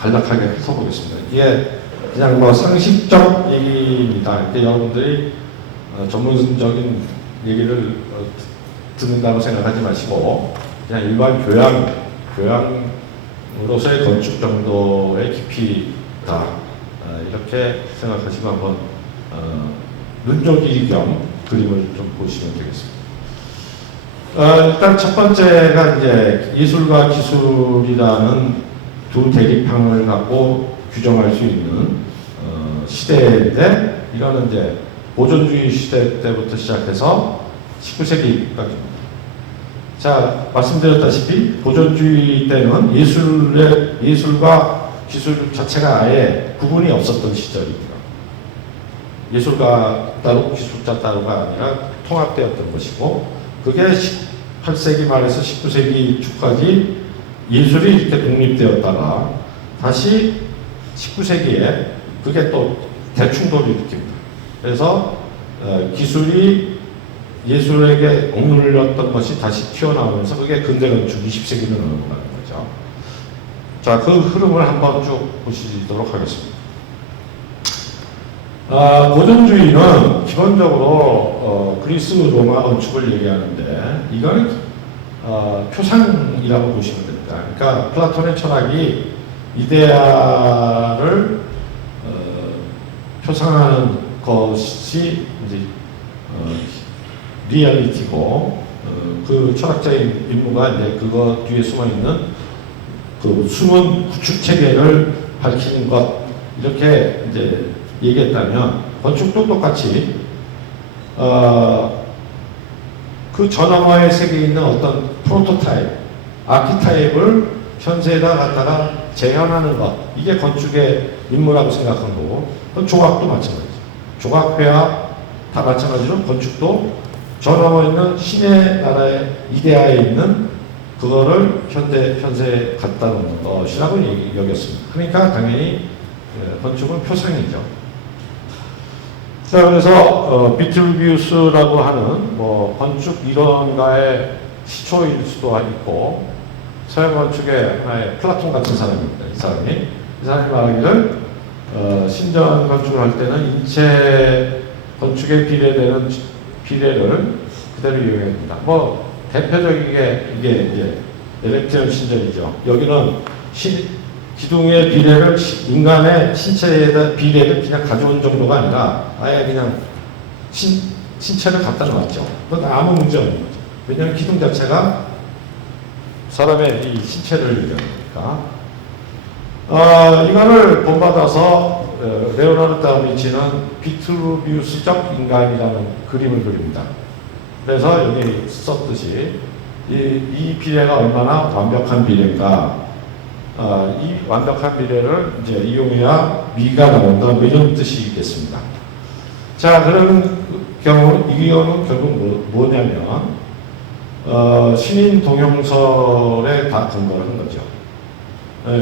간략하게 훑어보겠습니다. 이게 그냥 뭐 상식적 얘기입니다. 이렇게 여러분들이 전문적인 얘기를 듣는다고 생각하지 마시고 그냥 일반 교양으로서의 건축 정도의 깊이다 이렇게 생각하시고 한번 눈여기기 겸 그림을 좀 보시면 되겠습니다. 일단 첫 번째가 이제 예술과 기술이라는 두 대립형을 갖고 규정할 수 있는 시대인데 이거는 이제 보존주의 시대 때부터 시작해서 19세기까지입니다. 자, 말씀드렸다시피 보존주의 때는 예술과 기술 자체가 아예 구분이 없었던 시절입니다. 예술가 따로 기술자 따로가 아니라 통합되었던 것이고 그게 18세기 말에서 19세기 초까지 예술이 이렇게 독립되었다가 다시 19세기에 그게 또 대충돌을 일으킵니다. 그래서 기술이 예술에게 억눌렸던 것이 다시 튀어나오면서 그게 근대 건축 20세기로 넘어가는 거죠. 자, 그 흐름을 한번 쭉 보시도록 하겠습니다. 보존주의는 기본적으로 그리스 로마 건축을 얘기하는데 이거는 표상이라고 보시면 됩니다. 그러니까 플라톤의 철학이 이데아를 표상하는 것이 이제 리얼리티고 그 철학자의 임무가 이제 그거 뒤에 숨어 있는 그 숨은 구축 체계를 밝히는 것 이렇게 이제 얘기했다면 건축도 똑같이 그 전어머의 세계에 있는 어떤 프로토타입, 아키타입을 현세에다 갖다가 재현하는 것 이게 건축의 임무라고 생각한 거고 조각도 마찬가지죠. 조각회화 다 마찬가지로 건축도 전어머 있는 신의 나라의 이데아에 있는 그거를 현세에 갖다 놓는 것이라고 여겼습니다. 그러니까 당연히 건축은 표상이죠. 자, 그래서 비틀비우스라고 하는 뭐 건축 이론가의 시초일 수도 있고 서양 건축의 하나의 플라톤 같은 사람입니다. 이 사람이 말하기를 신전 건축을 할 때는 인체 건축에 비례되는 비례를 그대로 이용해야 됩니다. 뭐 대표적이게 이게 이제 엘렉트리온 신전이죠. 여기는 기둥의 비례를 인간의 신체에다 비례를 그냥 가져온 정도가 아니라 아예 그냥 신체를 갖다 놓았죠. 그건 아무 문제 없는 거죠. 왜냐하면 기둥 자체가 사람의 이 신체를 얘기하니까. 이거를 본받아서 레오나르도 다빈치는 비트루비우스적 인간이라는 그림을 그립니다. 그래서 여기 썼듯이 이 비례가 얼마나 완벽한 비례인가 이 완벽한 비례를 이제 이용해야 미가 나온다 뭐 이런 뜻이겠습니다. 자, 그런 경우 이 경우는 결국 뭐냐면 신인 동용설에 다 근거를 한 거죠.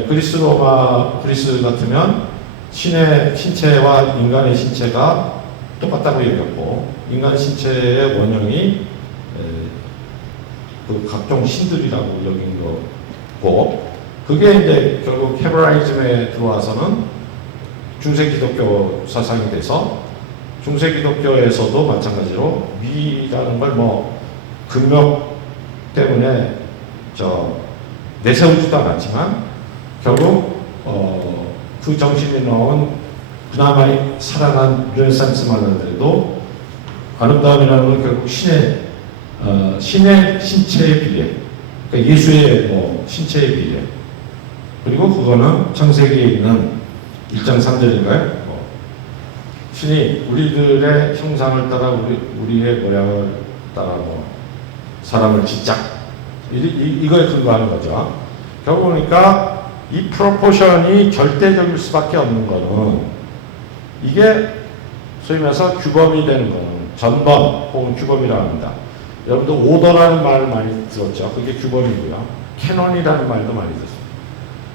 그리스 같으면 신의 신체와 인간의 신체가 똑같다고 여겼고 인간 신체의 원형이 그 각종 신들이라고 여긴 거고 그게 이제 결국 헤브라이즘에 들어와서는 중세 기독교 사상이 돼서 중세 기독교에서도 마찬가지로 미라는 걸 뭐 금욕 때문에 내세우지도 않았지만 결국 그 정신이 나온 그나마 살아난 르네상스 만화들도 아름다움이라는 건 결국 신의 신체의 비례, 그러니까 예수의 뭐 신체의 비례. 그리고 그거는 창세기에 있는 1장 3절인가요? 신이 우리들의 형상을 따라 우리의 모양을 따라 뭐 사람을 짓자. 이거에 근거하는 거죠. 결국 보니까 이 프로포션이 절대적일 수밖에 없는 거는 이게 소위 말해서 규범이 되는 거는 전범 혹은 규범이라고 합니다. 여러분들 오더라는 말을 많이 들었죠. 그게 규범이고요. 캐논이라는 말도 많이 들었습니다.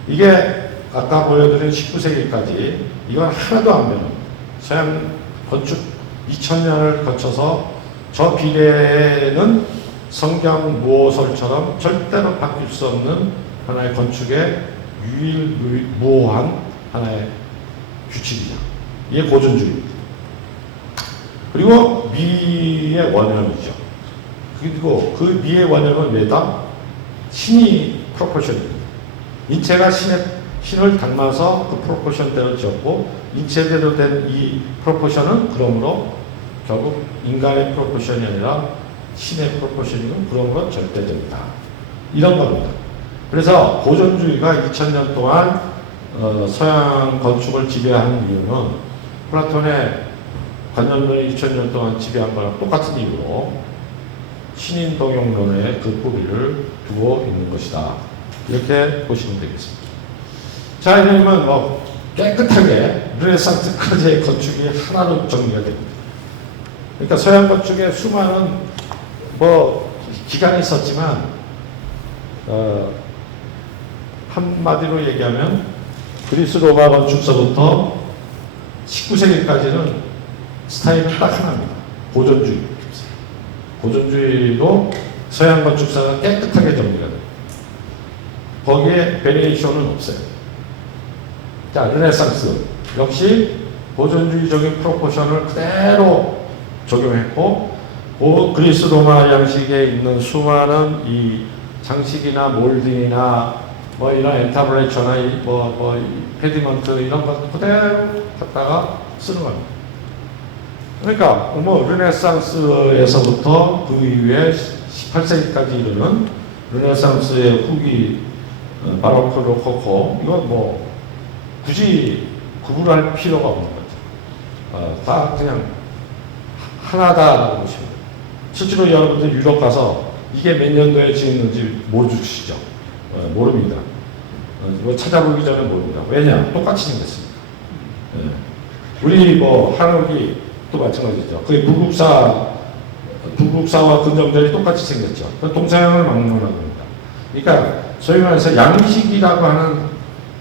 이게 아까 보여드린 19세기까지 이건 하나도 안 변합니다. 서양 건축 2000년을 거쳐서 저 비례는 성경 모설처럼 절대로 바뀔 수 없는 하나의 건축의 유일무오한 하나의 규칙이죠. 이게 고전주의입니다. 그리고 미의 원형이죠. 그리고 그 미의 원형은 왜다? 신이 프로포션입니다. 인체가 신을 닮아서 그 프로포션대로 지었고, 인체대로 된 이 프로포션은 그러므로 결국 인간의 프로포션이 아니라 신의 프로포션이고, 그러므로 절대적이다. 이런 겁니다. 그래서 고전주의가 2000년 동안 서양 건축을 지배한 이유는 플라톤의 관념론이 2000년 동안 지배한 거랑 똑같은 이유로 신인동용론의 그 뿌리를 두고 있는 것이다. 이렇게 보시면 되겠습니다. 자, 이러면 깨끗하게 르네상스까지의 건축이 하나로 정리가 됩니다. 그러니까 서양 건축에 수많은 기간이 있었지만 한마디로 얘기하면 그리스 로마 건축서부터 19세기까지는 스타일은 딱 하나입니다. 고전주의. 고전주의로 서양 건축사가 깨끗하게 정리가 됩니다. 거기에 베리에이션은 없어요. 자, 르네상스 역시 고전주의적인 프로포션을 그대로 적용했고, 그리스 로마 양식에 있는 수많은 이 장식이나 몰딩이나 이런 엔타블레이처나 페디먼트 이런 것 그대로 갖다가 쓰는 겁니다. 그러니까 르네상스에서부터 그 이후에 18세기까지 이르는 르네상스의 후기 바로크, 로코코, 이건 굳이 구분할 필요가 없는 거죠. 다 그냥 하나다라고 보시면 돼요. 실제로 여러분들 유럽 가서 이게 몇 년도에 지었는지 모르시죠? 모릅니다. 찾아보기 전에 모릅니다. 왜냐? 똑같이 생겼습니다. 우리 한국이 또 마찬가지죠. 거의 북극사와 근정절이 똑같이 생겼죠. 동서양을 막론한 겁니다. 그러니까 소위 말해서 양식이라고 하는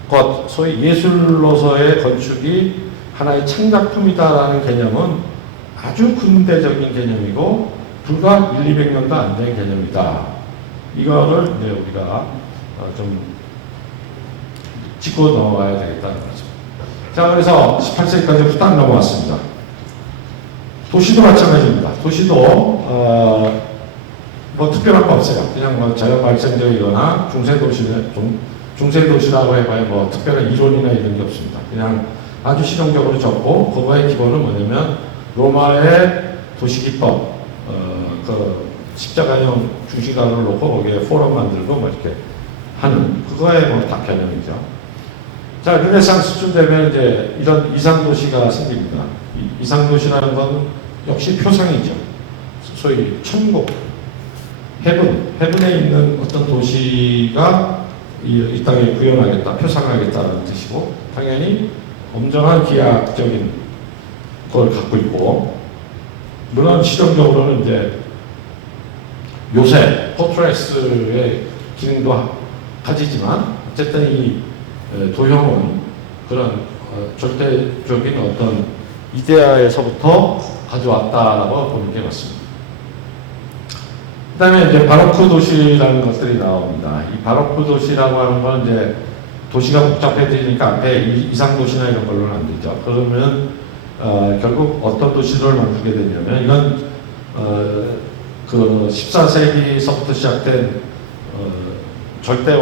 것, 소위 예술로서의 건축이 하나의 창작품이다라는 개념은 아주 근대적인 개념이고 불과 100~200년도 안 된 개념이다. 이거를 이제 우리가 좀 짚고 넘어가야 되겠다는 거죠. 자, 그래서 18세기까지 후딱 넘어왔습니다. 도시도 마찬가지입니다. 도시도 특별한 거 없어요. 그냥 자연 발생적이거나 중세도시라고 해봐야 특별한 이론이나 이런 게 없습니다. 그냥 아주 실용적으로 적고, 그거의 기본은 뭐냐면 로마의 도시기법, 십자가형 중심가를 놓고 거기에 포럼 만들고 이렇게 하는 그거의 다 개념이죠. 자, 르네상스쯤 되면 이제 이런 이상도시가 생깁니다. 이상도시라는 건 역시 표상이죠. 소위 천국, 헤븐에 있는 어떤 도시가 이 땅에 구현하겠다, 표상하겠다는 뜻이고, 당연히 엄정한 기하학적인 걸 갖고 있고, 물론 실용적으로는 이제 요새 포트레스의 기능도 가지지만, 어쨌든 이 도형은 그런 절대적인 어떤 이데아에서부터 가져왔다라고 보는 게 맞습니다. 그 다음에 이제 바로크 도시라는 것들이 나옵니다. 이 바로크 도시라고 하는 건 이제 도시가 복잡해지니까 앞에 이상 도시나 이런 걸로는 안 되죠. 그러면 결국 어떤 도시를 만들게 되냐면, 이건 그 14세기서부터 시작된 절대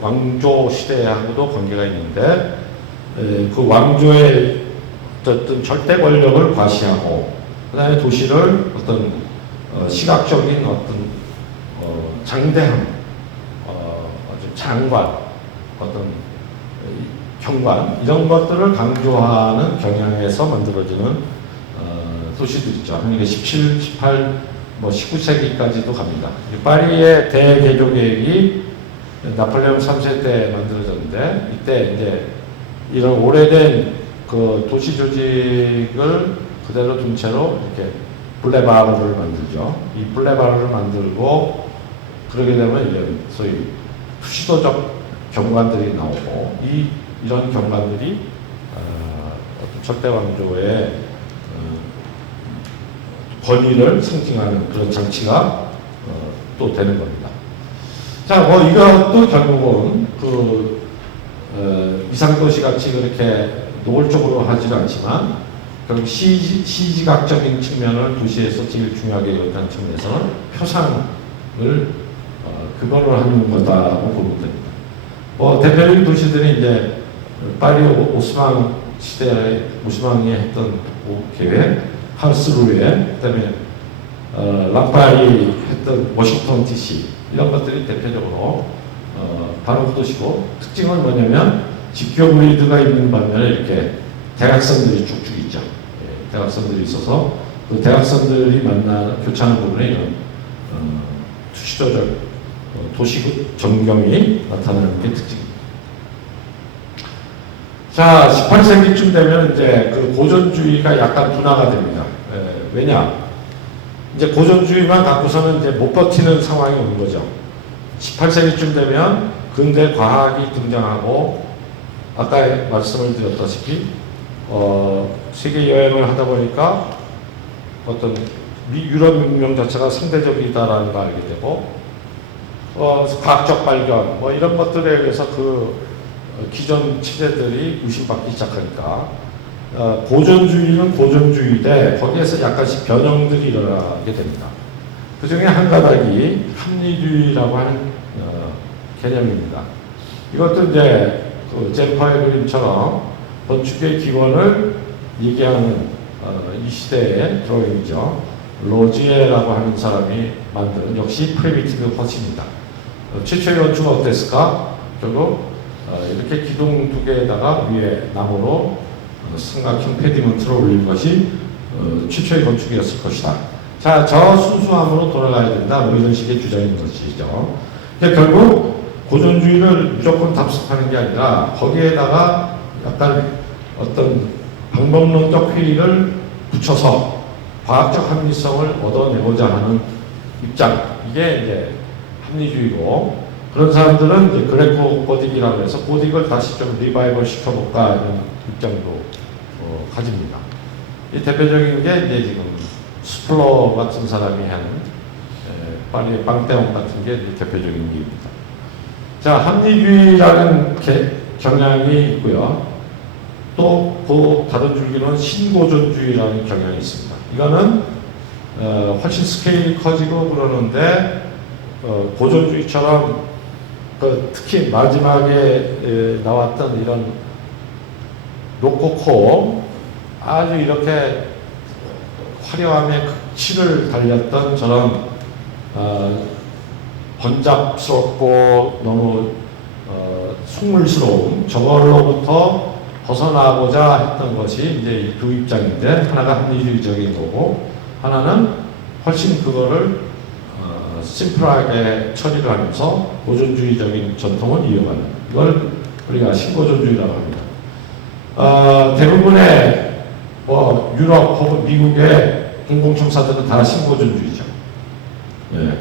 왕조 시대하고도 관계가 있는데, 그 왕조의 어떤 절대 권력을 과시하고, 그 다음에 도시를 어떤 시각적인 어떤 장대함, 장관, 어떤 경관, 이런 것들을 강조하는 경향에서 만들어지는 도시들이죠. 그러니까 17, 18, 19세기까지도 갑니다. 파리의 대개조 계획이 나폴레옹 3세 때 만들어졌는데, 이때 이제 이런 오래된 그 도시 조직을 그대로 둔 채로 이렇게 블레바르를 만들죠. 이 블레바르를 만들고, 그러게 되면 이제 소위 수시도적 경관들이 나오고, 이런 경관들이 어떤 절대 왕조의 권위를 상징하는 그런 장치가 또 되는 겁니다. 자, 이것도 결국은 이상도시 같이 그렇게 노골적으로 하지는 않지만 결국 시지각적인 측면을 도시에서 제일 중요하게 여기는 측면에서는 표상을 그거를 하는 거다라고 보면 됩니다. 대표적인 도시들이 이제 파리 오스만 시대에 오스만이 했던 계획, 하르스루에, 그다음에 랑파리 했던 워싱턴 DC 이런 것들이 대표적으로 바로 그 도시고, 특징은 뭐냐면 직교 그리드가 있는 반면에 이렇게 대각선들이 쭉쭉 있죠. 대각선들이 있어서 그 대각선들이 교차하는 부분에 이런 수시도적 도시 전경이 나타나는 게 특징입니다. 자, 18세기쯤 되면 이제 그 고전주의가 약간 둔화가 됩니다. 왜냐? 이제 고전주의만 갖고서는 이제 못 버티는 상황이 오는 거죠. 18세기쯤 되면 근대 과학이 등장하고, 아까 말씀을 드렸다시피 세계 여행을 하다 보니까 어떤 유럽 문명 자체가 상대적이다라는 걸 알게 되고, 과학적 발견 뭐 이런 것들에 의해서 그 기존 체제들이 의심받기 시작하니까 고전주의는 고전주의인데 거기에서 약간씩 변형들이 일어나게 됩니다. 그 중에 한 가닥이 합리주의라고 하는 개념입니다. 이것도 이제 그 젠파의 그림처럼 건축의 기원을 얘기하는 이 시대의 드로잉이죠. 로지에라고 하는 사람이 만든 역시 프리미티브 허치입니다. 최초의 건축은 어땠을까? 결국 이렇게 기둥 두 개에다가 위에 나무로 삼각형 페디먼트를 올린 것이 최초의 건축이었을 것이다. 자, 저 순수함으로 돌아가야 된다. 뭐 이런 식의 주장인 것이죠. 결국 고전주의를 무조건 답습하는 게 아니라 거기에다가 약간 어떤 방법론적 회의를 붙여서 과학적 합리성을 얻어내고자 하는 입장, 이게 이제 합리주의고, 그런 사람들은 이제 그레코 고딕이라고 해서 고딕을 다시 좀 리바이벌 시켜볼까 이런 입장도 가집니다. 이 대표적인 게 이제 지금 스플러 같은 사람이 하는 파리의 빵테온 같은 게 대표적인 예입니다. 자, 합리주의라는 경향이 있고요. 또 그 다른 줄기는 신고전주의라는 경향이 있습니다. 이거는 훨씬 스케일이 커지고 그러는데 고전주의처럼 특히 마지막에 나왔던 이런 로코코 아주 이렇게 화려함의 극치를 달렸던 저런 번잡스럽고 너무 속물스러움, 저걸로부터 벗어나고자 했던 것이 이제 두 입장인데, 하나가 합리주의적인 거고 하나는 훨씬 그거를 심플하게 처리를 하면서 고전주의적인 전통을 이어가는, 이걸 우리가 신고전주의라고 합니다. 대부분의 유럽 혹은 미국의 공공청사들은 다 신고전주의죠. 네.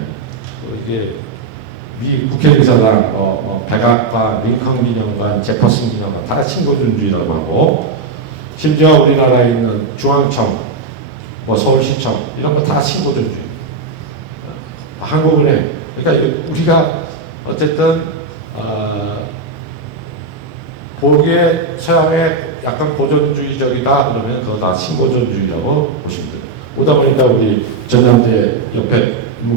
이게 미 국회의사당, 백악관, 링컨 기념관, 제퍼슨 기념관 다 신고전주의라고 하고, 심지어 우리나라에 있는 중앙청, 서울시청 이런 거 다 신고전주의. 한국은행, 그러니까 우리가 어쨌든 보기에 서양의 약간 고전주의적이다 그러면 그거 다 신고전주의라고 보시면 돼요. 오다 보니까 우리 전남대 옆에 이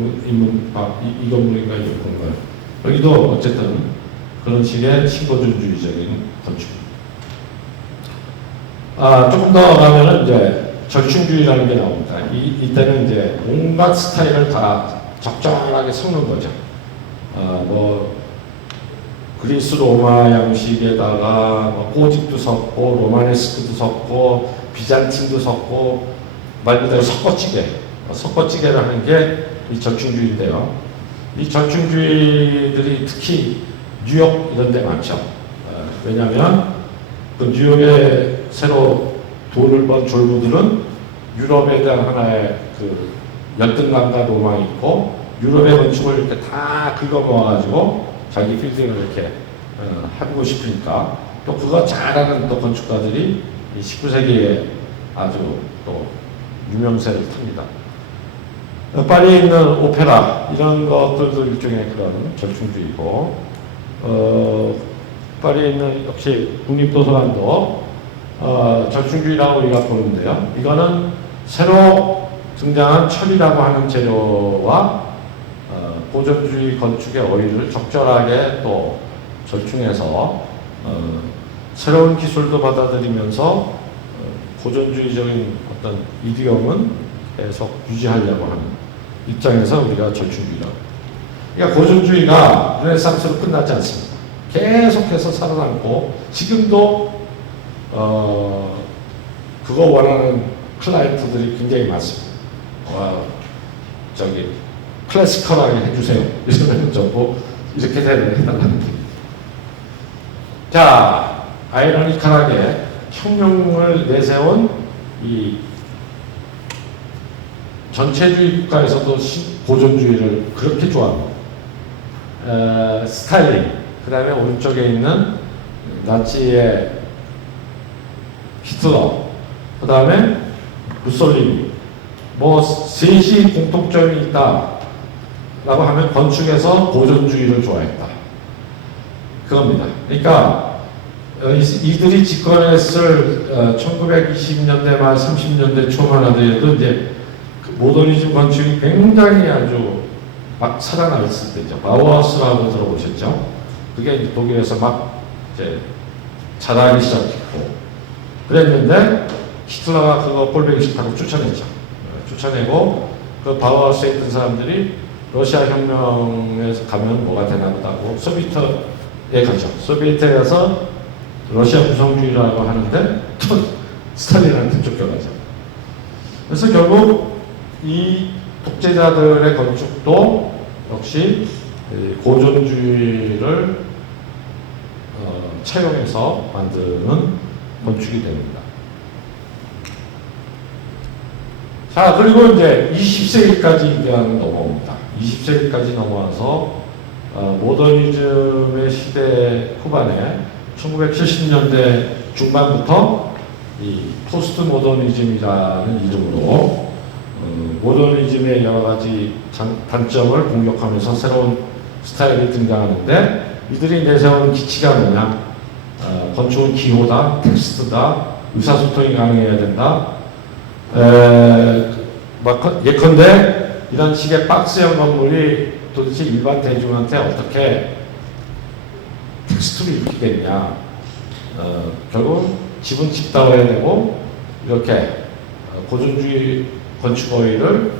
건물인가 이 건물, 여기도 어쨌든 그런 식의 신고전주의적인 건축입니다. 조금 더 가면은 이제 절충주의라는 게 나옵니다. 이때는 이제 온갖 스타일을 다 적절하게 섞는 거죠. 그리스 로마 양식에다가 고딕도 섞고 로마네스크도 섞고 비잔틴도 섞고 말 그대로 섞어찌개를 하는 게 이 절충주의인데요. 이 절충주의들이 특히 뉴욕 이런 데 많죠. 왜냐하면 그 뉴욕에 새로 돈을 번 졸부들은 유럽에 대한 하나의 그 열등감과 로망이 있고, 유럽의 건축을 이렇게 다 긁어 모아가지고 자기 필딩을 이렇게 하고 싶으니까, 또 그거 잘하는 또 건축가들이 이 19세기에 아주 또 유명세를 탑니다. 파리에 있는 오페라 이런 것들도 일종의 그런 절충주의고, 파리에 있는 역시 국립도서관도 절충주의라고 우리가 보는데요. 이거는 새로 등장한 철이라고 하는 재료와 고전주의 건축의 어휘를 적절하게 또 절충해서 새로운 기술도 받아들이면서 고전주의적인 어떤 이디엄은 계속 유지하려고 하는 입장에서 우리가 절충주의라고. 그러니까 고전주의가 르네상스로 끝나지 않습니다. 계속해서 살아남고 지금도 그거 원하는 클라이언트들이 굉장히 많습니다. 저기 클래시컬하게 해주세요. 이러면 저거 이렇게 해달라는 게. 자, 아이러니컬하게 혁명을 내세운 이 전체주의 국가에서도 고전주의를 그렇게 좋아합니다. 스탈린, 그 다음에 오른쪽에 있는 나치의 히틀러, 그 다음에 무솔리니, 뭐 셋이 공통점이 있다라고 하면 건축에서 고전주의를 좋아했다. 그겁니다. 그러니까 이들이 집권했을 1920년대 말 30년대 초만 하더라도 이제 그 모더니즘 건축이 굉장히 아주 막 살아났을 때죠. 바우하우스라고 들어보셨죠? 그게 이제 독일에서 막 이제 자라기 시작했고 그랬는데 히틀러가 그거 볼베기식하고 쫓아냈죠. 쫓아내고 그 바우하우스에 있던 사람들이 러시아 혁명에 가면 뭐가 되나 보다고 소비에트에 가죠. 소비에트에 가서 러시아 구성주의라고 하는데 또 스탈린한테 쫓겨가죠. 그래서 결국 이 독재자들의 건축도 역시 고전주의를 채용해서 만드는 건축이 됩니다. 자, 그리고 이제 20세기까지 그냥 넘어옵니다. 20세기까지 넘어와서 모더니즘의 시대 후반에 1970년대 중반부터 이 포스트 모더니즘이라는 이름으로 모더니즘의 여러 가지 단점을 공격하면서 새로운 스타일이 등장하는데 이들이 내세운 기치가 뭐냐? 건축은 기호다, 텍스트다, 의사소통이 가능해야 된다. 예컨대 이런 식의 박스형 건물이 도대체 일반 대중한테 어떻게 텍스트로 읽히겠냐. 결국 집은 집다워야 되고 이렇게 고전주의 건축 어휘를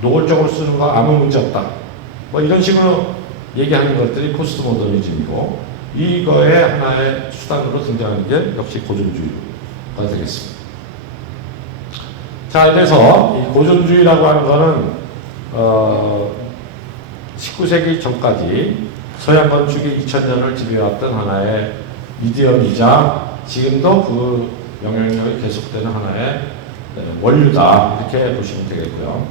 노골적으로 쓰는 거 아무 문제 없다. 뭐 이런 식으로 얘기하는 것들이 포스트 모더니즘이고 이거의 하나의 수단으로 등장하는 게 역시 고전주의가 되겠습니다. 자, 그래서 이 고전주의라고 하는 거는 19세기 전까지 서양 건축이 2000년을 지배해왔던 하나의 이디엄이자 지금도 그 영향력이 계속되는 하나의 원류다 이렇게 보시면 되겠고요.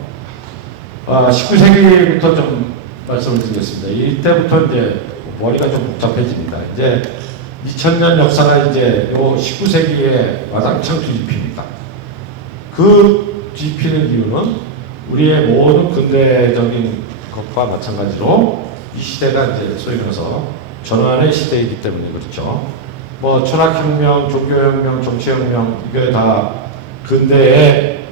19세기부터 좀 말씀을 드리겠습니다. 이때부터 이제 머리가 좀 복잡해집니다. 이제 2000년 역사가 이제 요 19세기에 와장창 뒤집힙니다. 그 뒤집히는 이유는 우리의 모든 근대적인 것과 마찬가지로 이 시대가 이제 소위 말해서 전환의 시대이기 때문에 그렇죠. 뭐 철학혁명, 종교혁명, 정치혁명 이게 다 근대의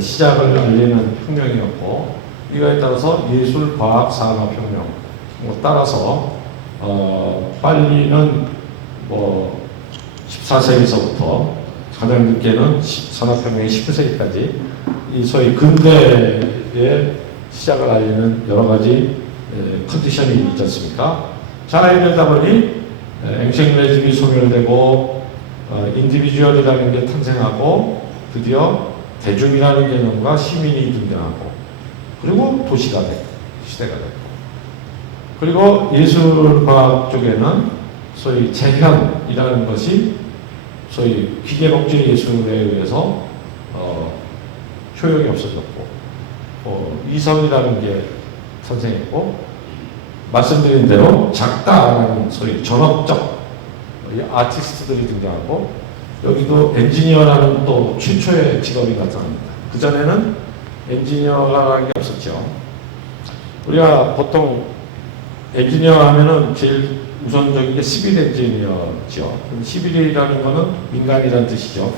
시작을 알리는 혁명이었고 이거에 따라서 예술, 과학, 산업혁명 따라서 빨리는 뭐 14세기서부터 가장 늦게는 산업혁명이 19세기까지 이 소위 근대의 시작을 알리는 여러 가지 컨디션이 있지 않습니까? 자, 이러다 보니 앵생레즘이 소멸되고 인디비주얼이라는 게 탄생하고 드디어 대중이라는 개념과 시민이 등장하고 그리고 도시가 되고 시대가 되고 그리고 예술과학 쪽에는 소위 재현이라는 것이 소위 기계복제 예술에 의해서 효용이 없어졌고 이성이라는 게 탄생했고 말씀드린 대로 작가라는 소위 전업적 아티스트들이 등장하고 여기도 엔지니어라는 또 최초의 직업이 나타납니다. 그전에는 엔지니어라는 게 없었죠. 우리가 보통 엔지니어 하면은 제일 우선적인 게 시빌 엔지니어죠. 시빌이라는 거는 민간이라는 뜻이죠.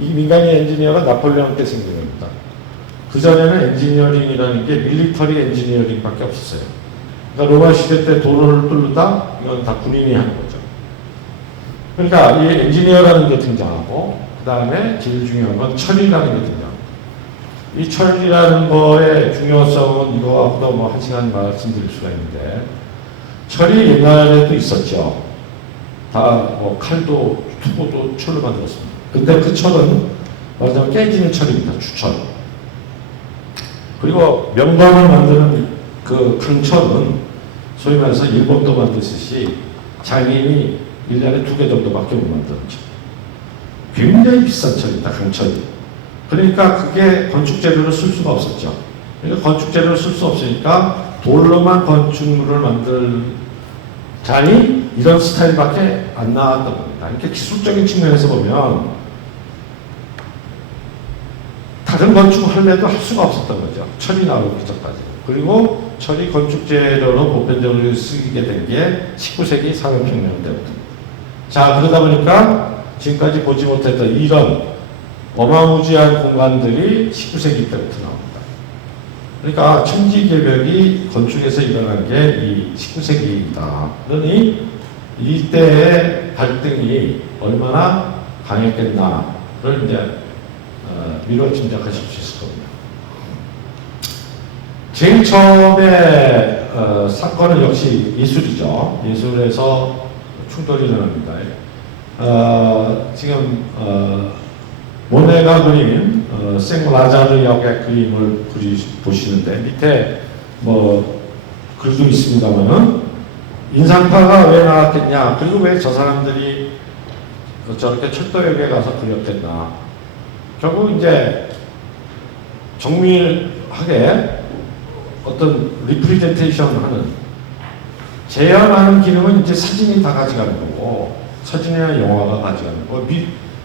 이 민간인 엔지니어가 나폴레옹 때 생긴 겁니다. 그 전에는 엔지니어링이라는 게 밀리터리 엔지니어링밖에 없었어요. 그러니까 로마 시대 때 도로를 뚫는다? 이건 다 군인이 하는 거죠. 그러니까 이 엔지니어라는 게 등장하고, 그 다음에 제일 중요한 건 철이라는 게 등장합니다. 이 철이라는 거의 중요성은 이거하고도 뭐 한 시간 말씀드릴 수가 있는데, 철이 옛날에도 있었죠. 다 뭐 칼도 투고도 철로 만들었습니다. 근데 그 철은 말하자면 깨지는 철입니다. 주철. 그리고 명관을 만드는 그 강철은 소위 말해서 일본도 만드듯이 장인이 1년에 2개 정도밖에 못 만드는 철. 굉장히 비싼 철이다, 강철이. 그러니까 그게 건축 재료로 쓸 수가 없었죠. 그러니까 건축 재료로 쓸 수 없으니까 돌로만 건축물을 만들 자니 이런 스타일밖에 안 나왔던 겁니다. 이렇게 기술적인 측면에서 보면 다른 건축을 할래도 할 수가 없었던 거죠. 철이 나오기 전까지. 그리고 철이 건축 재료로 보편적으로 쓰이게 된 게 19세기 산업혁명 때부터. 자, 그러다 보니까 지금까지 보지 못했던 이런 어마무지한 공간들이 19세기 때부터 나옵니다. 그러니까 천지개벽이 건축에서 일어난 게 이 19세기이다. 그러니 이때의 갈등이 얼마나 강했겠나를 이제 미뤄 짐작하실 수 있을 겁니다. 제일 처음에 사건은 역시 예술이죠. 예술에서 충돌이 일어납니다. 지금 모네가 그린 생라자르 역의 그림을 보시는데 밑에 뭐 글도 있습니다만은 인상파가 왜 나왔겠냐, 그리고 왜 저 사람들이 저렇게 철도역에 가서 그렸겠나. 결국 이제 정밀하게 어떤 리프레젠테이션 하는, 재현하는 기능은 이제 사진이 다 가져가는 거고, 사진이나 영화가 가져가는 거고,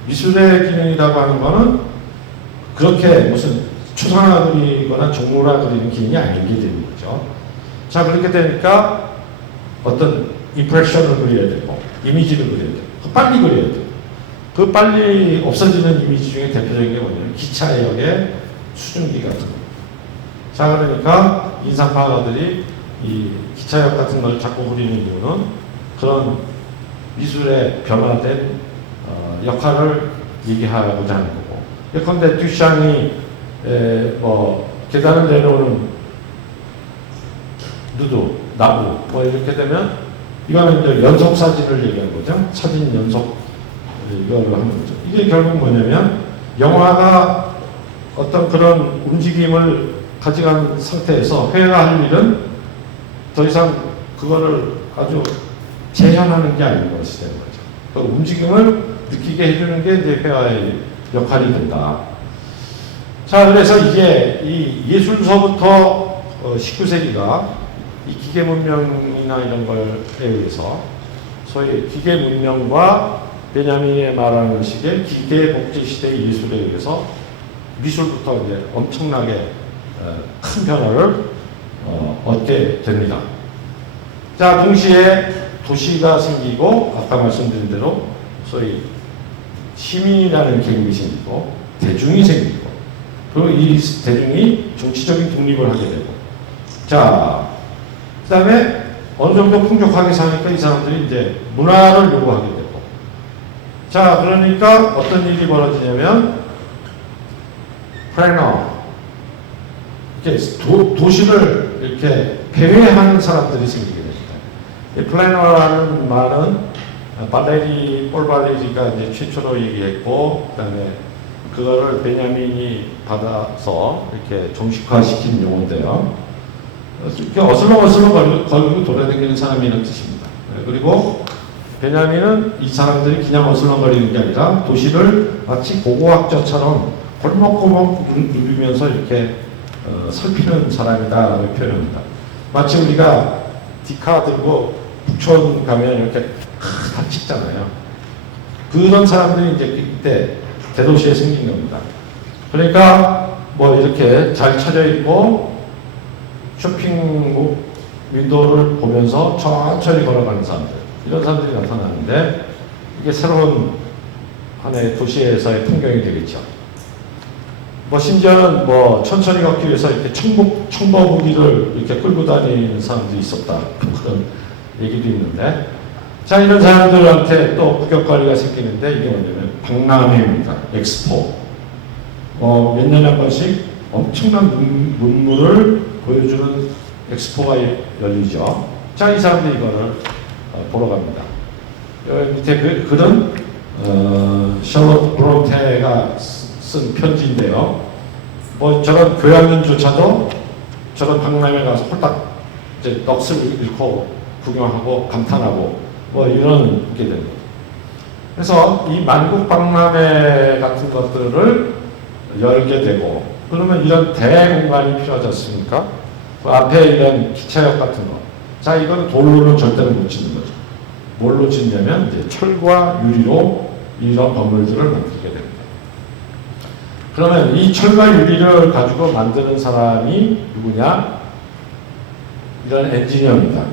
미술의 기능이라고 하는 거는 그렇게 무슨 추상화 그리거나 종로라 그리는 기능이 아니게 되는 거죠. 자, 그렇게 되니까 어떤 임프레션을 그려야 되고, 이미지를 그려야 되고, 빨리 그려야 되고, 그 빨리 없어지는 이미지 중에 대표적인 게 뭐냐면 기차역의 수증기 같은 거. 자, 그러니까 인상파가들이 이 기차역 같은 걸 자꾸 그리는 이유는 그런 미술의 변화된 역할을 얘기하고자 하는 거고. 예컨대 듀샹이 뭐 계단을 내려오는 누드, 나무 뭐 이렇게 되면 이거는 이제 연속 사진을 얘기하는 거죠. 사진 연속 이거를 하는 거죠. 이게 결국 뭐냐면 영화가 어떤 그런 움직임을 가져간 상태에서 회화할 일은 더 이상 그거를 아주 재현하는 게 아닌 것이 되는 거죠. 그 움직임을 느끼게 해주는 게 이제 회화의 역할이 된다. 자, 그래서 이게 이 예술서부터 19세기가 이 기계 문명이나 이런 것에 의해서 소위 기계 문명과 베냐민이 말하는 식의 기계 복제 시대의 예술에 의해서 미술부터 이제 엄청나게 큰 변화를 얻게 됩니다. 자, 동시에 도시가 생기고 아까 말씀드린 대로 소위 시민이라는 개념이 생기고 대중이 생기고, 그리고 이 대중이 정치적인 독립을 하게 되고, 자, 그 다음에 어느 정도 풍족하게 사니까 이 사람들이 이제 문화를 요구하게 되고, 자, 그러니까 어떤 일이 벌어지냐면 플래너, 이렇게 도시를 이렇게 배회하는 사람들이 생기게 됩니다. 이 플래너라는 말은 폴발레리가 이제 최초로 얘기했고, 그 다음에 그거를 베냐민이 받아서 이렇게 정식화시킨 용어인데요. 이렇게 어슬렁어슬렁 걸고 돌아다니는 사람이라는 뜻입니다. 그리고 베냐민은 이 사람들이 그냥 어슬렁거리는 게 아니라 도시를 마치 고고학자처럼 골목골목 누비면서 이렇게 살피는 사람이다라고 표현합니다. 마치 우리가 디카 들고 북촌 가면 이렇게 다 찍잖아요. 그런 사람들이 이제 이때 대도시에 생긴 겁니다. 그러니까 뭐 이렇게 잘 차려 있고 쇼핑 윈도우를 보면서 천천히 걸어가는 사람들, 이런 사람들이 나타나는데, 이게 새로운 하나의 도시에서의 풍경이 되겠죠. 뭐 심지어는 뭐 천천히 걷기 위해서 이렇게 청바구니를 이렇게 끌고 다니는 사람도 있었다, 그런 얘기도 있는데, 자, 이런 사람들한테 또 구경거리가 생기는데, 이게 뭐냐면 박람회입니다. 엑스포. 몇 년에 한 번씩 엄청난 문물을 보여주는 엑스포가 열리죠. 자, 이 사람들이 이거를 보러 갑니다. 여기 밑에 글은 샬롯 브론테가 쓴 편지인데요. 뭐 저런 교양인조차도 저런 박람회 가서 홀딱 이제 넋을 잃고 구경하고 감탄하고 뭐 이런 게 됩니다. 그래서 이 만국 박람회 같은 것들을 열게 되고, 그러면 이런 대공간이 필요하지 않습니까? 그 앞에 이런 기차역 같은 거. 자, 이건 돌로는 절대로 못 짓는 거죠. 뭘로 짓냐면 이제 철과 유리로 이런 건물들을 만들게 됩니다. 그러면 이 철과 유리를 가지고 만드는 사람이 누구냐? 이런 엔지니어입니다.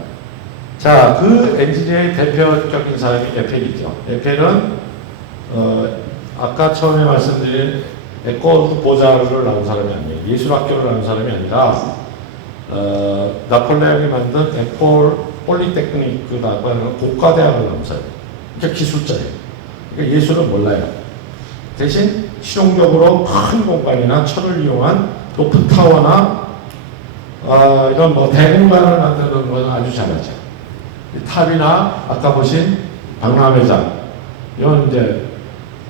자, 그 엔지니어의 대표적인 사람이 에펠이죠. 에펠은 아까 처음에 말씀드린 에코르 보자르를 나온 사람이 아니에요. 예술학교를 나온 사람이 아니라 나폴레옹이 만든 에콜 폴리테크니크라고 하는 고가대학을 나온 사람이에요. 그러니까 기술자예요. 그러니까 예술은 몰라요. 대신 실용적으로 큰 공간이나 철을 이용한 높은 타워나 이런 뭐 대공간을 만드는 건 아주 잘하죠. 탑이나 아까 보신 박람회장, 이건 이제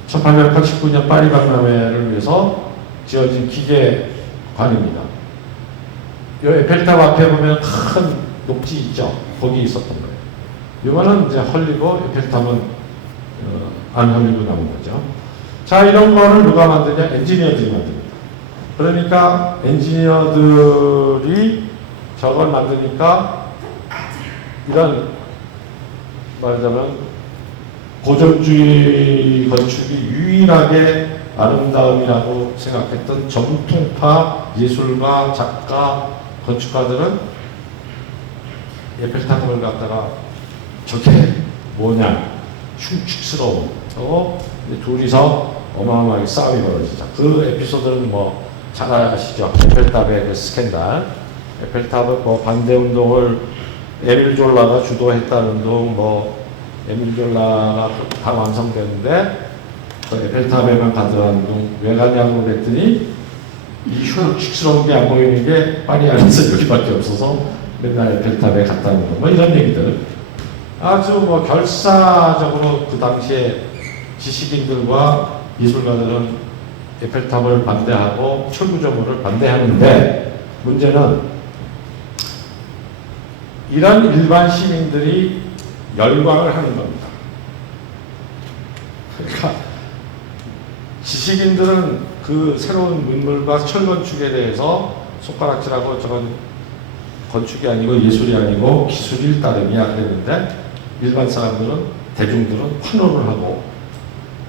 1889년 파리 박람회를 위해서 지어진 기계관입니다. 이 에펠탑 앞에 보면 큰 녹지 있죠. 거기 있었던 거예요. 이거는 이제 헐리고 에펠탑은 안 헐리고 남은 거죠. 자, 이런 거를 누가 만드냐? 엔지니어들이 만듭니다. 그러니까 엔지니어들이 저걸 만드니까 이런 말하자면 고전주의 건축이 유일하게 아름다움이라고 생각했던 정통파 예술가, 작가, 건축가들은 에펠탑을 갖다가 저게 뭐냐, 흉측스러운, 둘이서 어마어마하게 싸움이 벌어지죠. 그 에피소드는 뭐 잘 아시죠? 에펠탑의 그 스캔들. 에펠탑은 뭐 반대 운동을 에밀 졸라가 주도했다는 둥, 뭐 에밀 졸라가 다 완성되는데 그 에펠탑에만 가져간 둥 왜 가냐고 그랬더니 이 흉측스러운 게 안 보이는 게 파리 안에서 여기밖에 없어서 맨날 에펠탑에 갔다는 거, 뭐 이런 얘기들. 아주 뭐 결사적으로 그 당시에 지식인들과 예술가들은 에펠탑을 반대하고 철구조물을 반대하는데, 문제는 이런 일반 시민들이 열광을 하는 겁니다. 그러니까 지식인들은 그 새로운 문물과 철건축에 대해서 손가락질하고 저건 건축이 아니고 예술이 아니고 기술일 따름이야 그랬는데, 일반 사람들은, 대중들은 환호를 하고,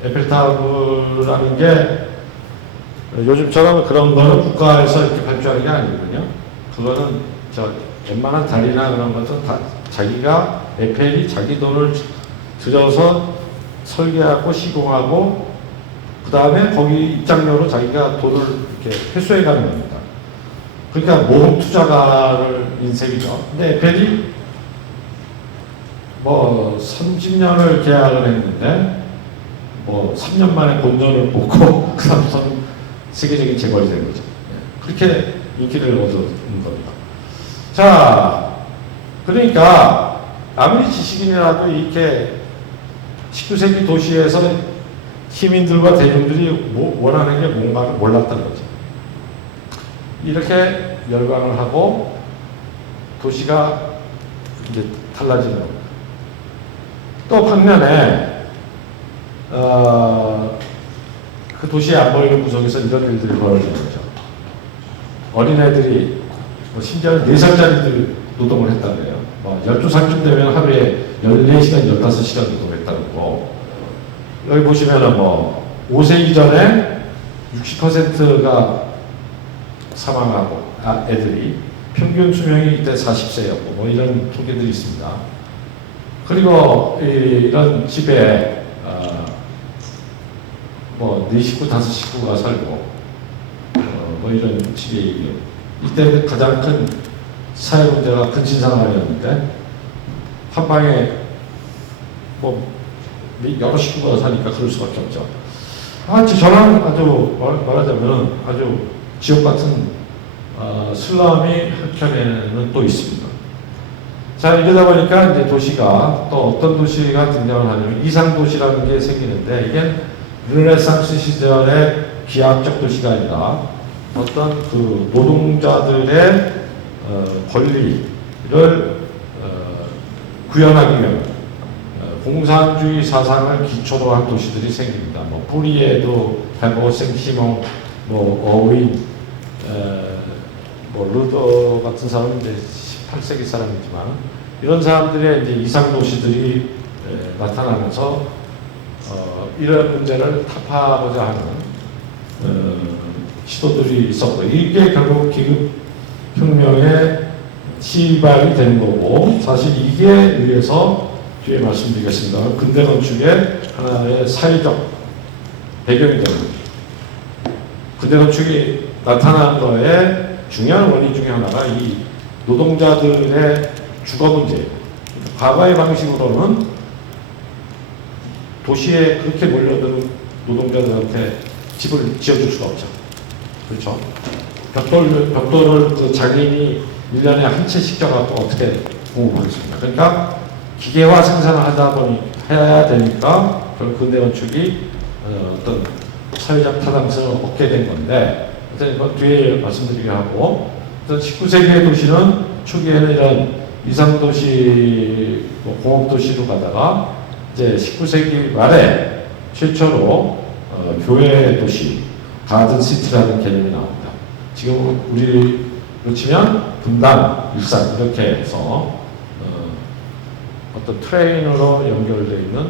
에펠탑이라는 게 요즘처럼 그런 거는 국가에서 이렇게 발주하는 게 아니거든요. 그거는 저 웬만한 다리나 그런 것은 다 자기가, 에펠이 자기 돈을 들여서 설계하고 시공하고 그 다음에 거기 입장료로 자기가 돈을 이렇게 회수해 가는 겁니다. 그러니까 모험 투자가를 인셈이죠. 근데 에펠이 뭐 30년을 계약을 했는데 뭐 3년 만에 본전을 뽑고 그 다음부터는 세계적인 재벌이 된 거죠. 그렇게 인기를 얻은 겁니다. 자, 그러니까 아무리 지식인이라도 이렇게 19세기 도시에서 시민들과 대중들이 원하는 게 뭔가를 몰랐다는 거죠. 이렇게 열광을 하고 도시가 이제 달라지는 겁니다. 또 반면에 그 도시에 안 보이는 구석에서 이런 일들이 벌어지는 거죠. 어린애들이 심지어 4살짜리들 노동을 했다네요. 12살쯤 되면 하루에 14시간, 15시간 노동했다는 거. 여기 보시면은 5세 이전에 60%가 사망하고, 애들이 평균 수명이 이때 40세였고 뭐 이런 통계들이 있습니다. 그리고 이런 집에 뭐 4식구, 5식구가 살고 뭐 이런 집의 얘기요. 이때 가장 큰 사회 문제가 근친상활이었는데 한 방에 뭐 여러 식구가 사니까 그럴 수밖에 없죠. 저는 아주 말하자면 아주 지옥 같은 슬럼이 한켠에는 또 있습니다. 자, 이러다 보니까 이제 도시가 또 어떤 도시가 등장을 하냐면 이상도시라는 게 생기는데 이게 르네상스 시절의 기하학적 도시가 아니라 어떤 그 노동자들의 권리를 구현하기 위한 공산주의 사상을 기초로 한 도시들이 생깁니다. 뭐 뿌리에도 헬모 생시몽, 뭐 어윈, 뭐 루더 같은 사람은 이제 18세기 사람이지만 이런 사람들의 이제 이상 도시들이 나타나면서 이런 문제를 타파하고자 하는 시도들이 있었고 이게 결국 기급혁명의 시발이 되는 거고 사실 이게 의해서 뒤에 말씀드리겠습니다. 근대 건축의 하나의 사회적 배경이 됩니다. 근대 건축이 나타난 거에 중요한 원인 중에 하나가 이 노동자들의 주거 문제예요. 과거의 방식으로는 도시에 그렇게 몰려드는 노동자들한테 집을 지어줄 수가 없죠. 그렇죠? 벽돌을 그 장인이 1년에 한 채씩 져갖고 어떻게 공급하겠습니까? 그러니까 기계화 생산을 하다 보니 해야 되니까 결국 근대 건축이 어떤 사회적 타당성을 얻게 된 건데 이건 뒤에 말씀드리게 하고 19세기의 도시는 초기에는 이런 이상도시 공업도시로 가다가 이제 19세기 말에 최초로 교외 도시 가든시티라는 개념이 나옵니다. 지금 우리로 치면 분당, 일산 이렇게 해서 어떤 트레인으로 연결되어 있는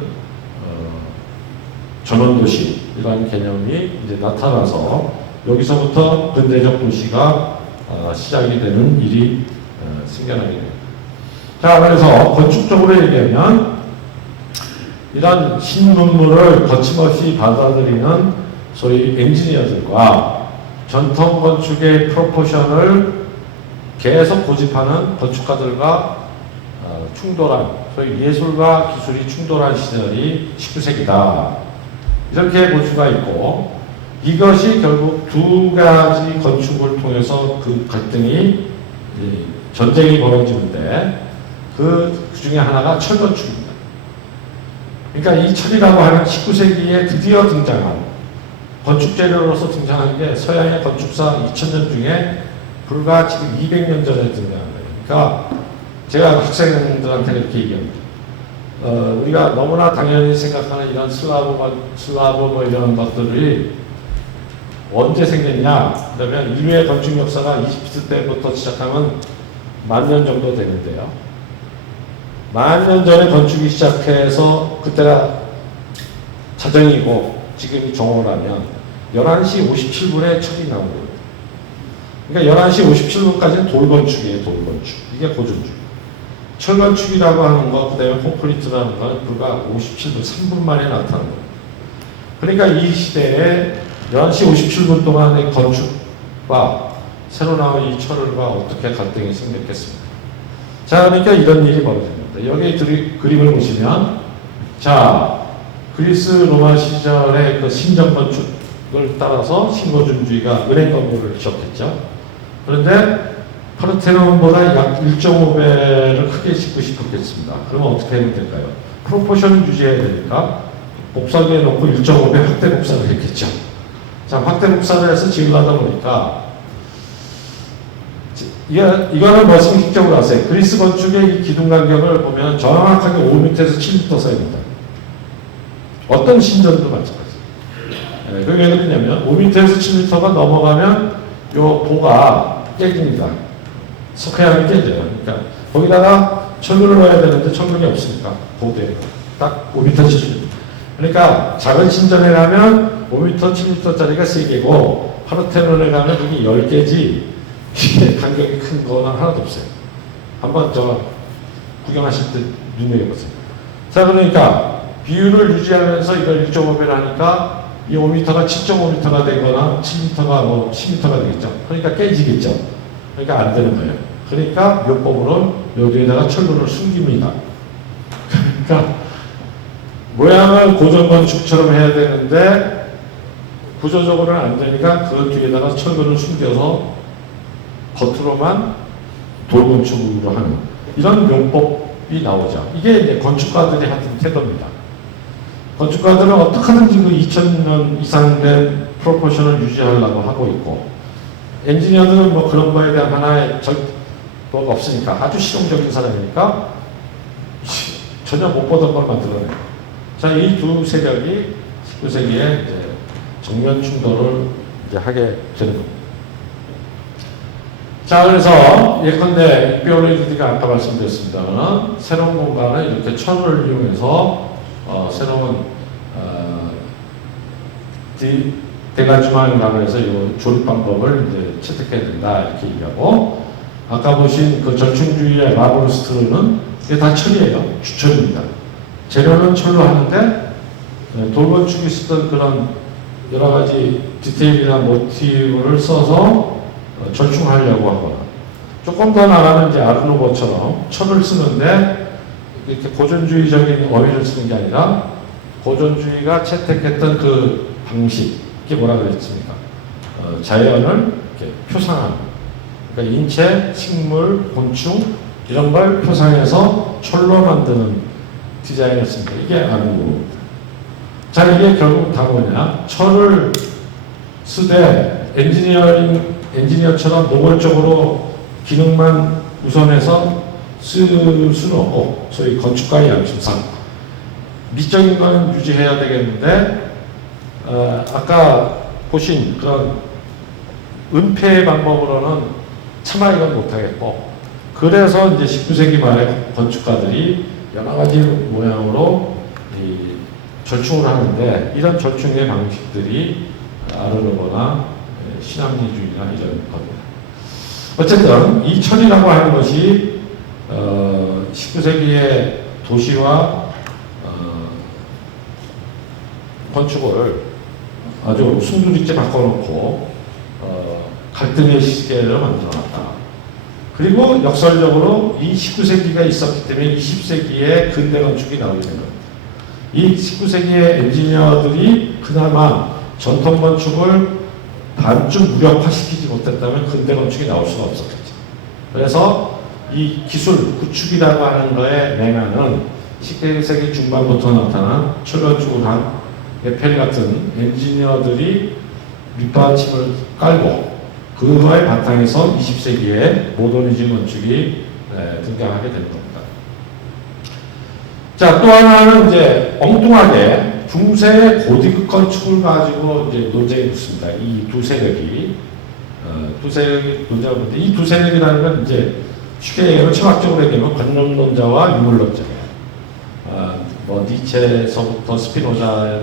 전원도시라는 개념이 이제 나타나서 여기서부터 근대적 도시가 시작이 되는 일이 생겨나게 됩니다. 자, 그래서 건축적으로 얘기하면 이런 신문물을 거침없이 받아들이는 소위 엔지니어들과 전통 건축의 프로포션을 계속 고집하는 건축가들과 충돌한 소위 예술과 기술이 충돌한 시절이 19세기다. 이렇게 볼 수가 있고 이것이 결국 두 가지 건축을 통해서 그 갈등이 전쟁이 벌어지는데 그 중에 하나가 철건축입니다. 그러니까 이 철이라고 하는 19세기에 드디어 등장한 건축 재료로서 등장한 게 서양의 건축사 2000년 중에 불과 지금 200년 전에 등장한 거예요. 그러니까 제가 학생들한테 이렇게 얘기합니다. 우리가 너무나 당연히 생각하는 이런 슬라브 뭐 이런 것들이 언제 생겼냐? 그러면 인류의 건축 역사가 20세기 때부터 시작하면 10,000년 정도 되는데요. 10,000년 전에 건축이 시작해서 그때가 자정이고 지금이 정오라면 11시 57분에 철이 나온 거예요. 그러니까 11시 57분까지는 돌건축이에요. 돌건축. 이게 고전축. 철건축이라고 하는 거, 그 다음에 콘크리트라는 건 불과 57분, 3분 만에 나타나는 거예요. 그러니까 이 시대에 11시 57분 동안의 건축과 새로 나온 이 철과 어떻게 갈등이 생겼겠습니까? 자, 그러니까 이런 일이 벌어집니다. 여기 그림을 보시면, 자, 그리스 로마 시절의 그 신정 건축을 따라서 신고준주의가 은행 건물을 지었겠죠. 그런데 파르테논보다 약 1.5배를 크게 짓고 싶었겠습니다. 그러면 어떻게 하면 될까요? 프로포션을 유지해야 되니까 복사기에 놓고 1.5배 확대 복사를 했겠죠. 자, 확대 복사를 해서 지으려다 보니까 이거는 머신식적으로 하세요. 그리스 건축의 이 기둥 간격을 보면 정확하게 5m에서 7m 사이입니다. 어떤 신전도 마찬가지예요. 그게 왜 그러냐면 5m에서 7m가 넘어가면 요 보가 깨집니다. 석회암이 깨져요. 그러니까 거기다가 철근을 넣어야 되는데 철근이 없으니까 보대요. 딱 5m 7m. 그러니까 작은 신전에 가면 5m 7m짜리가 3개고 파르테논에 가면 이게 10개지 이게 간격이 큰 거는 하나도 없어요. 한번 저 구경하실 때 눈여겨보세요. 자, 그러니까 비율을 유지하면서 이걸 1.5배를 하니까 이 5m가 7.5m가 되거나 7m가 뭐 10m가 되겠죠. 그러니까 깨지겠죠. 그러니까 안 되는 거예요. 그러니까 묘법으로 여기에다가 철근을 숨깁니다. 그러니까 모양을 고전 건축처럼 해야 되는데 구조적으로는 안 되니까 그 뒤에다가 철근을 숨겨서 겉으로만 돌건축으로 하는 이런 묘법이 나오죠. 이게 이제 건축가들이 하던 태도입니다. 건축가들은 어떻게든지 그 2000년 이상 된 프로포션을 유지하려고 하고 있고, 엔지니어들은 뭐 그런 거에 대한 하나의 뭐가 없으니까, 아주 실용적인 사람이니까 전혀 못 보던 걸 만들어내요. 자, 이 두 세력이 19세기에 이제 정면 충돌을 이제 하게 되는 겁니다. 자, 그래서 예컨대 비올레디가 아까 말씀드렸습니다만 새로운 공간을 이렇게 철을 이용해서 새로운 대가주망이라고 해서 이 조립 방법을 이제 채택해야 된다 이렇게 얘기하고, 아까 보신 그 절충주의의 라브루스트는 이게 다 철이에요. 주철입니다. 재료는 철로 하는데 돌건축이 쓰던 그런 여러 가지 디테일이나 모티브를 써서 절충하려고 하거나, 조금 더 나가는 이제 아르누보처럼 철을 쓰는데 이렇게 고전주의적인 어휘를 쓰는 게 아니라 고전주의가 채택했던 그 방식, 이게 뭐라 그랬습니까? 자연을 이렇게 표상하는, 그러니까 인체, 식물, 곤충 이런 걸 표상해서 철로 만드는 디자인이었습니다. 이게 아르누보입니다. 자, 이게 결국 다 뭐냐? 철을 쓰되 엔지니어처럼 노골적으로 기능만 우선해서 쓸 수는 없고, 소위 건축가의 양심상 미적인 건 유지해야 되겠는데, 아까 보신 그런 은폐의 방법으로는 차마 이건 못하겠고, 그래서 이제 19세기 말에 건축가들이 여러 가지 모양으로 절충을 하는데, 이런 절충의 방식들이 아르누보나 시남리주의나 이런 겁니다. 어쨌든 이 철이라고 하는 것이 19세기의 도시와 건축을 아주 숨도리째 바꿔놓고 갈등의 시계를 만들어놨다. 그리고 역설적으로 이 19세기가 있었기 때문에 20세기에 근대 건축이 나오게 된 겁니다. 이 19세기의 엔지니어들이 그나마 전통 건축을 반쯤 무력화시키지 못했다면 근대 건축이 나올 수가 없었겠죠. 그래서 이 기술, 구축이라고 하는 거의 맹안은 19세기 중반부터 나타난 철건축을 한 에펠 같은 엔지니어들이 밑받침을 깔고, 그거의 바탕에서 20세기에 모더니즘 건축이 등장하게 된 겁니다. 자, 또 하나는 이제 엉뚱하게 중세의 고디크 건축을 가지고 이제 논쟁이 있습니다. 이 두 세력이 논쟁을 하는데, 이 두 세력이라는 건 이제 쉽게 얘기하면 철학적으로 얘기하면 관념론자와 유물론자예요. 뭐 니체에서부터 스피노자,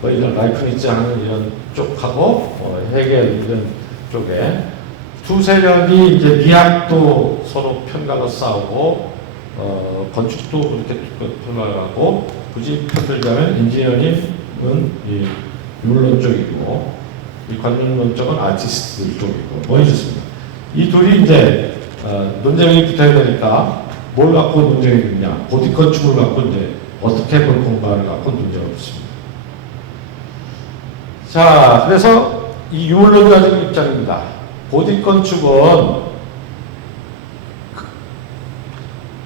뭐 이런 라이프니츠 하는 이런 쪽하고 헤겔 이런 쪽에 두 세력이 이제 미학도 서로 편가로 싸우고, 건축도 그렇게 편가하고, 굳이 편들자면 엔지니어링은 이 유물론 쪽이고, 이 관념론 쪽은 아티스트들 쪽이고, 뭐 이렇습니다. 이 둘이 이제 논쟁이 붙어야 되니까 뭘 갖고 논쟁이 있냐? 고딕 건축을 갖고 이제 어떻게 볼 공간을 갖고 논쟁을 붙습니다. 자, 그래서 이 유물론이 가지고 입장입니다. 고딕 건축은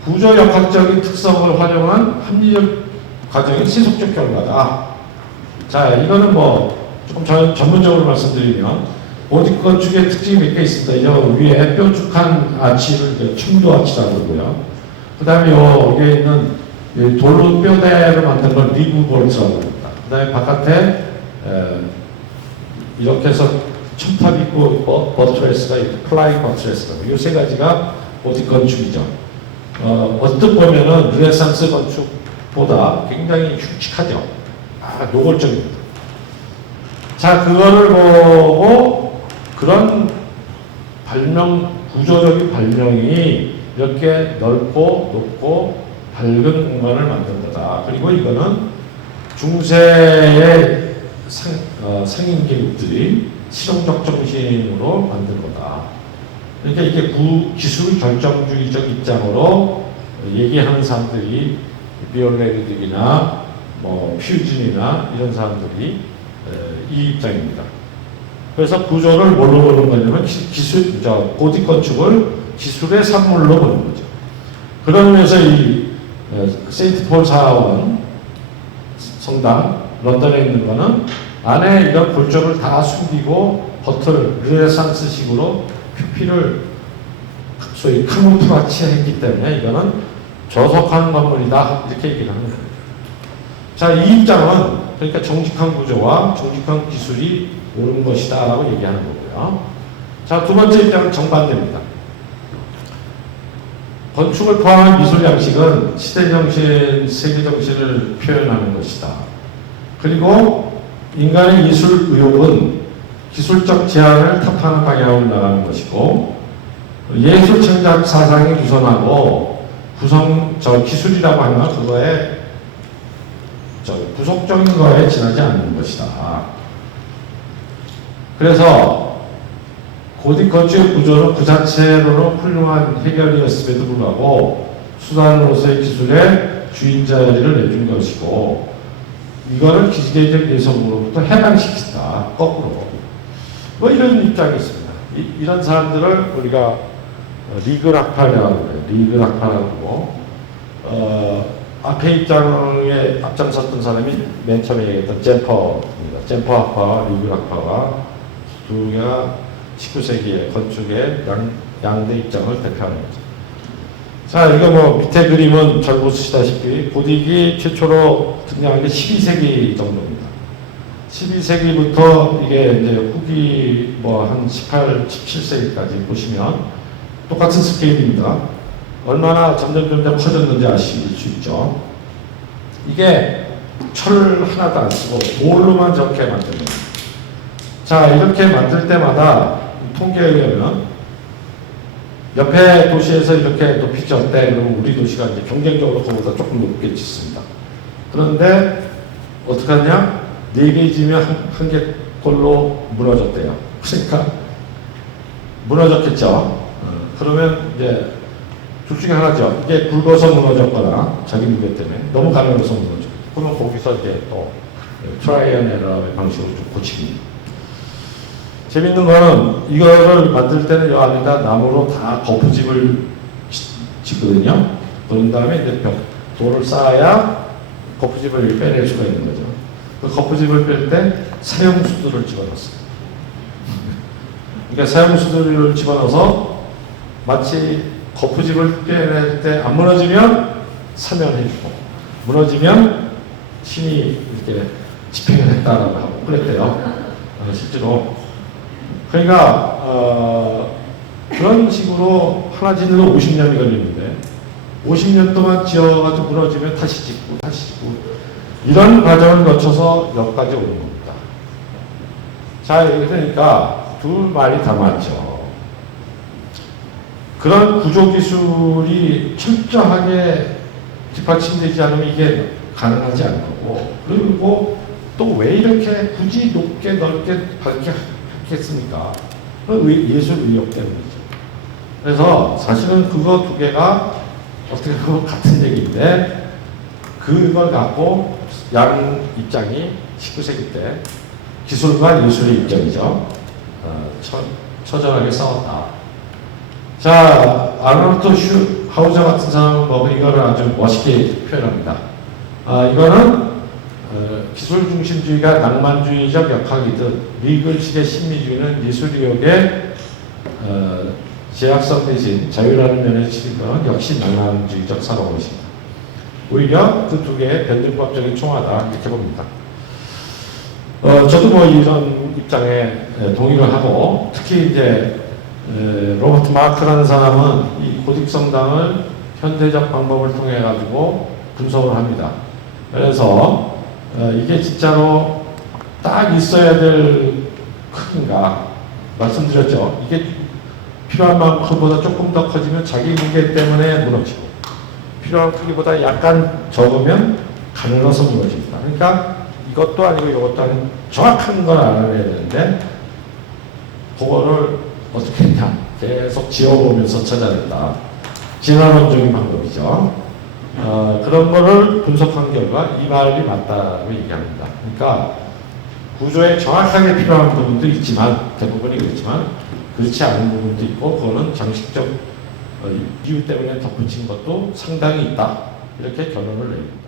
구조역학적인 특성을 활용한 합리적 과정의 지속적 결과다. 자, 이거는 뭐 조금 전문적으로 말씀드리면 고딕 건축의 특징이 몇 개 있습니다. 이 위에 뾰족한 아치를 충도 아치라고 그러고요. 그 다음에 여기에 있는 돌로 뼈대로 만든 걸 리브 볼트라고 합니다. 그 다음에 바깥에 이렇게 해서 첨탑 있고 버트레스가 있고 플라잉 버트레스가 있고, 이 세 가지가 고딕 건축이죠. 언뜻 보면은 르네상스 건축보다 굉장히 흉측하죠. 노골적입니다. 자, 그거를 보고 그런 구조적인 발명이 이렇게 넓고 높고 밝은 공간을 만든 거다. 그리고 이거는 중세의 상인계급들이 실용적 정신으로 만든 거다. 그러니까 이게 기술 결정주의적 입장으로 얘기하는 사람들이 비올레리들이나 뭐 퓨진이나 이런 사람들이 이 입장입니다. 그래서 구조를 뭘로 보는 거냐면 고딕 건축을 기술의 산물로 보는 거죠. 그런 의미에서 이 세인트 폴 사원 성당 런던에 있는 거는 안에 이런 골조를 다 숨기고 겉을 르네상스식으로 표피를 소위 카모플라치 했기 때문에 이거는 저속한 건물이다 이렇게 얘기를 하는 거예요. 자, 이 입장은 그러니까 정직한 구조와 정직한 기술이 옳은 것이다 라고 얘기하는 거고요. 자, 두 번째 입장은 정반대입니다. 건축을 포함한 미술 양식은 시대정신, 세계정신을 표현하는 것이다. 그리고 인간의 예술 의욕은 기술적 제한을 타파하는 방향으로 나가는 것이고 예술 창작 사상이 우선하고 기술이라고 하면 그거에 부속적인 거에 지나지 않는 것이다. 그래서 고딕 건축의 구조는 그 자체로는 훌륭한 해결이었음에도 불구하고 수단으로서의 기술의 주인 자리를 내준 것이고 이거를 기계적 예술로부터 해방시킨다. 거꾸로. 뭐 이런 입장이 있습니다. 이런 사람들을 우리가 리그락파라고 해요. 리그락파라고. 앞에 입장에 앞장섰던 사람이 맨 처음에 얘기했던 젠퍼입니다. 젠퍼 학파와 리그락파가 두 개가 19세기의 건축의 양대 입장을 대표하는 거죠. 자, 이거 뭐 밑에 그림은 잘 보시다시피 고딕이 최초로 등장한 게 12세기 정도입니다. 12세기부터 이게 이제 후기 뭐 한 18, 17세기까지 보시면 똑같은 스케일입니다. 얼마나 점점 커졌는지 아실 수 있죠. 이게 철 하나도 안 쓰고 돌로만 저렇게 만듭니다. 자, 이렇게 만들 때마다 통계에 의하면 옆에 도시에서 이렇게 높이 졌대 그러면 우리 도시가 이제 경쟁적으로 그보다 조금 높게 짓습니다. 그런데 어떡하냐? 4개 지면 한 개 꼴로 무너졌대요. 그러니까 무너졌겠죠. 그러면 이제 둘 중에 하나죠. 이게 굵어서 무너졌거나 자기 무게 때문에 너무 가늘어서 무너져. 그러면 거기서 이제 또 트라이 앤 에러의 방식으로 좀 고치기. 재밌는 거는 이거를 만들 때는 이 안에다 나무로 다 거푸집을 짓거든요. 그런 다음에 이제 돌을 쌓아야 거푸집을 빼낼 수가 있는 거죠. 그 거푸집을 뺄 때 사용수들을 집어넣었어요. 그러니까 사용수들을 집어넣어서 마치 거푸집을 빼낼 때 안 무너지면 사면해주고 무너지면 신이 이렇게 집행을 했다라고 하고 그랬대요. 실제로. 그러니까 그런 식으로 하나 짓는 50년이 걸리는데 50년 동안 지어가지고 무너지면 다시 짓고 이런 과정을 거쳐서 여기까지 오는 겁니다. 자, 그러니까 둘 말이 다 맞죠. 그런 구조 기술이 철저하게 뒷받침되지 않으면 이게 가능하지 않는 거고 그리고 또 왜 이렇게 굳이 높게 넓게 밝게 했겠습니까? 예술 의욕 때문이죠. 그래서 사실은 그거 두 개가 어떻게 보면 같은 얘기인데 그걸 갖고 양 입장이 19세기 때 기술과 예술의 입장이죠. 처절하게 싸웠다. 자, 아르노트 슈하우저 같은 사람은 뭐 이거를 아주 멋있게 표현합니다. 이거는 기술 중심주의가 낭만주의적 역학이듯 리글식의 심리주의는 예술의욕의 제약성 대신 자유라는 면에서 치는 것은 역시 낭만주의적 사고입니다. 오히려 그 두 개의 변증법적인 총화다 이렇게 봅니다. 저도 뭐 이런 입장에 동의를 하고 특히 이제 로버트 마크라는 사람은 이 고딕 성당을 현대적 방법을 통해 가지고 분석을 합니다. 그래서 이게 진짜로 딱 있어야 될 크기인가 말씀드렸죠. 이게 필요한 만큼보다 조금 더 커지면 자기 무게 때문에 무너지고 필요한 크기보다 약간 적으면 가늘어서 무너집니다. 그러니까 이것도 아니고 이것도 아니고 정확한 걸 알아내야 되는데 그거를 어떻게 했냐 계속 지어보면서 찾아낸다. 진화론적인 방법이죠. 그런 거를 분석한 결과 이 말이 맞다고 얘기합니다. 그러니까 구조에 정확하게 필요한 부분도 있지만 대부분이 그렇지만 그렇지 않은 부분도 있고 그거는 장식적 이유 때문에 덧붙인 것도 상당히 있다. 이렇게 결론을 내립니다.